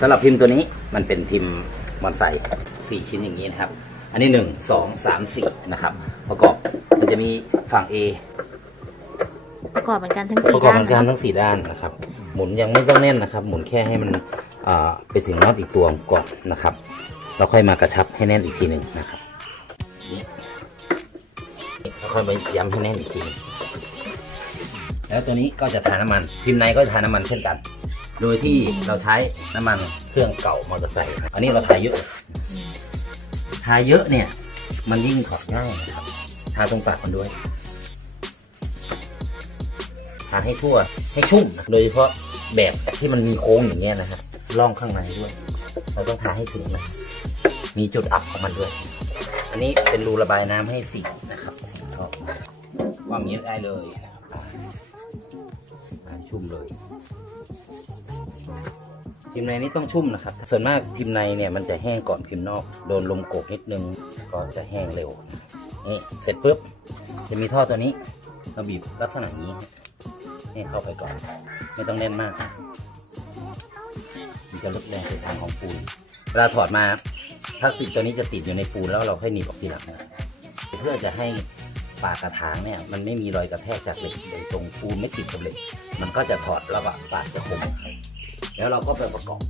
สำหรับพิมพ์ตัวนี้มันเป็นพิมพ์มอนไซสี่ชิ้นอย่างนี้นะครับ อันนี้หนึ่งสองสามสี่นะครับ ประกอบมันจะมีฝั่ง A ประกอบเหมือนกันทั้งปสี่ระกอบด้านเหมือนกันทั้งสี่ด้านนะครับ หมุนยังไม่ต้องแน่นนะครับ หมุนแค่ให้มันอ่าไปถึงน็อตอีกตัวก่อนนะครับเราค่อยมากระชับให้แน่นอีกทีหนึ่งนะครับนี่เราค่อยไปย้ำให้แน่นอีกทีหนึ่งแล้วตัวนี้ก็จะทาน้ำมันพิมพ์ในก็จะทาน้ำมันเช่นกัน โดยที่เราใช้น้ำมันเครื่องเก่ามอเตอร์ไซค์อันนี้เราทาเยอะทาเยอะเนี่ย มันยิ่งถอดง่ายนะครับทาตรงปากมันด้วยทาให้ทั่วให้ชุ่ม โดยเฉพาะแบบที่มันมีโค้งอย่างเงี้ยนะฮะร่องข้างในด้วย เราต้องทาให้ถึงนะมีจุดอับของมันด้วย อันนี้เป็นรูระบายน้ำให้สีนะครับสีท่อว่างอย่างนี้ได้เลยนะครับ ชุ่มเลย พิมพ์ในนี้ต้องชุ่มนะครับ ส่วนมากพิมพ์ในเนี่ยมันจะแห้งก่อนพิมพ์นอก โดนลมโกกนิดนึงก็จะแห้งเร็ว นี่เสร็จปุ๊บจะมีท่อตัวนี้เราบีบลักษณะนี้ให้เข้าไปก่อน ไม่ต้องแน่นมากมันจะลดแรงเสียดทางของปูนเวลาถอดมาพลาสติกตัวนี้จะติดอยู่ในปูนแล้วเราค่อยหนีบออกทีหลังเพื่อจะให้ ปากกระถางเนี่ยมันไม่มีรอยกระแทกจากเหล็กโดยตรงปูนไม่ติดกับเหล็ก มันก็จะถอดแล้วก็ปากจะคมแล้วเราก็ไปประกอบ